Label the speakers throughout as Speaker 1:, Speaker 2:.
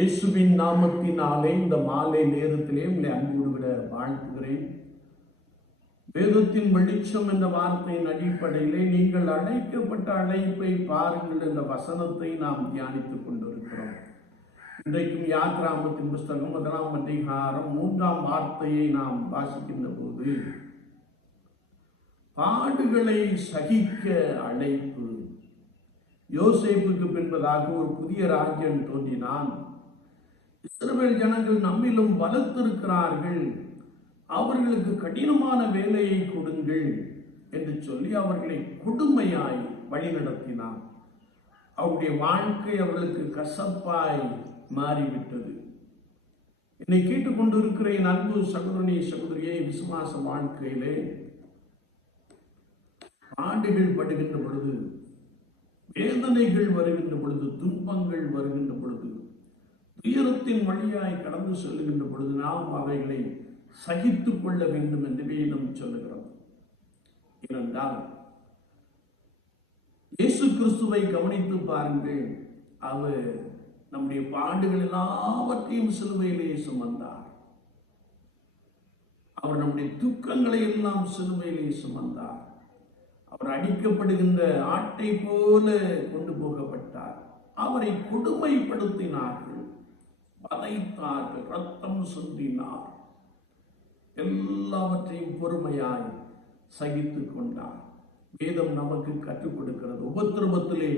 Speaker 1: இயேசுவின் நாமத்தினாலே இந்த மாலை நேரத்திலே உங்களை அன்போடு விட வாழ்த்துகிறேன். வேதத்தின் வெளிச்சம் என்ற வார்த்தையின் அடிப்படையிலே நீங்கள் அழைக்கப்பட்ட அழைப்பை பாருங்கள் என்ற வசனத்தை நாம் தியானித்துக் கொண்டிருக்கிறோம். இன்றைக்கும் யாத்ராமத்தின் புஸ்தகம் முதலாம் அதிகாரம் மூன்றாம் வார்த்தையை நாம் வாசிக்கின்ற போது பாடுகளை சகிக்க அழைப்பு. யோசேப்புக்கு பின்பதாக ஒரு புதிய ராஜ்யம் தோன்றினான். இஸ்ரவேல் ஜனங்கள் நம்மிலும் பலத்திருக்கிறார்கள் அவர்களுக்கு கடினமான வேலையை கொடுங்கள் என்று சொல்லி அவர்களை கொடுமையாய் வழிநடத்தினார். அவருடைய வாழ்க்கை அவர்களுக்கு கசப்பாய் மாறிவிட்டது. என்னை கேட்டுக்கொண்டிருக்கிற என் அன்பு சகோதரனே சகோதரியை விசுவாச வாழ்க்கையிலே ஆண்டுகள் படுகின்ற பொழுது வேதனைகள் வருகின்ற பொழுது துன்பங்கள் வருகின்ற பொழுது துயரத்தின் வழியாய் கடந்து செல்லுகின்ற பொழுது நாம் அவைகளை சகித்துக் கொள்ள வேண்டும் என்று வேதம் சொல்லுகிறோம் ஏனென்றால் இயேசு கிறிஸ்துவை கவனித்து பாருங்கள் அவர் நம்முடைய பாண்டுகள் எல்லாவற்றையும் சிலுவையிலே சுமந்தார். அவர் நம்முடைய துக்கங்களை எல்லாம் சிலுவையிலே சுமந்தார். அவர் அடிக்கப்படுகின்ற ஆட்டை போல கொண்டு போகப்பட்டார். அவரை கொடுமைப்படுத்தினார் வதைத்தார்கள் ரத்தம் சொந்தினார் எல்லாவற்றையும் பொறுமையாய் சகித்துக் கொண்டார். வேதம் நமக்கு கற்றுக் கொடுக்கிறது. உபத்திரவத்திலே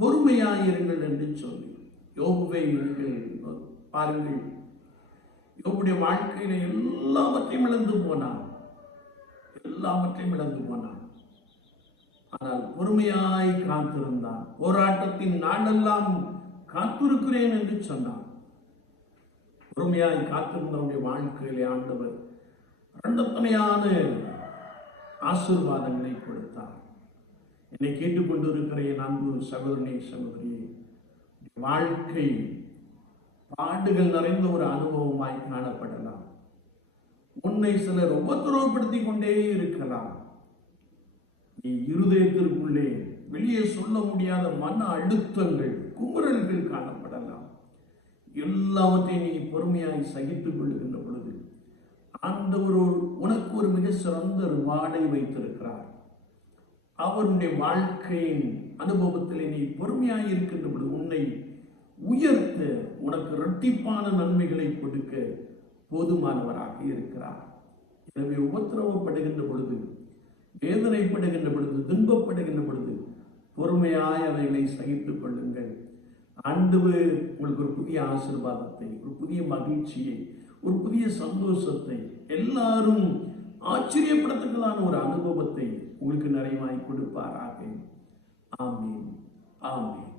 Speaker 1: பொறுமையாயிருங்கள் என்று சொல்லி. யோகுவை நீங்கள் பாருங்கள். யோகுடைய வாழ்க்கையில எல்லாவற்றையும் இழந்து போனார். எல்லாவற்றையும் இழந்து போனார். ஆனால் பொறுமையாய் காத்திருந்தார். போராட்டத்தின் நாடெல்லாம் காத்திருக்கிறேன் என்று சொன்னார். பொறுமையாய் காத்திருந்தவனுடைய வாழ்க்கையிலே ஆண்டவர் இரண்டத்தனையான ஆசீர்வாதங்களை கொடுத்தார். என்னை கேட்டுக்கொண்டிருக்கிற என் அன்பு சகோதரனே சகோதரியே வாழ்க்கை பாடுகள் நிறைந்த ஒரு அனுபவமாய் காணப்படலாம். உன்னை சிலர் உபத்திரவப்படுத்தி கொண்டே இருக்கலாம். நீ இருதயத்திற்குள்ளே வெளியே சொல்ல முடியாத மன அழுத்தங்கள் குமுறல்கள் காணப்படும் எல்லாவற்றையும் நீ பொறுமையாய் சகித்துக் கொள்ளுகின்ற பொழுது ஆண்டவர் ஒரு உனக்கு ஒரு மிக சிறந்த ஒரு வாடை வைத்திருக்கிறார். அவருடைய வாழ்க்கையின் அனுபவத்தில் நீ பொறுமையாய் இருக்கின்ற பொழுது உன்னை உயர்த்த உனக்கு இரட்டிப்பான நன்மைகளை கொடுக்க போதுமானவராக இருக்கிறார். எனவே உபத்திரவப்படுகின்ற பொழுது வேதனைப்படுகின்ற பொழுது துன்பப்படுகின்ற பொழுது பொறுமையாய் அவைகளை சகித்துக் கொள்ளுங்கள். ஆண்டவர் உங்களுக்கு ஒரு புதிய ஆசீர்வாதத்தை ஒரு புதிய மகிழ்ச்சியை ஒரு புதிய சந்தோஷத்தை எல்லாரும் ஆச்சரியப்படத்தக்கதான ஒரு அனுபவத்தை உங்களுக்கு நிறைவாய் கொடுப்பாராக. ஆமீன். ஆமீன்.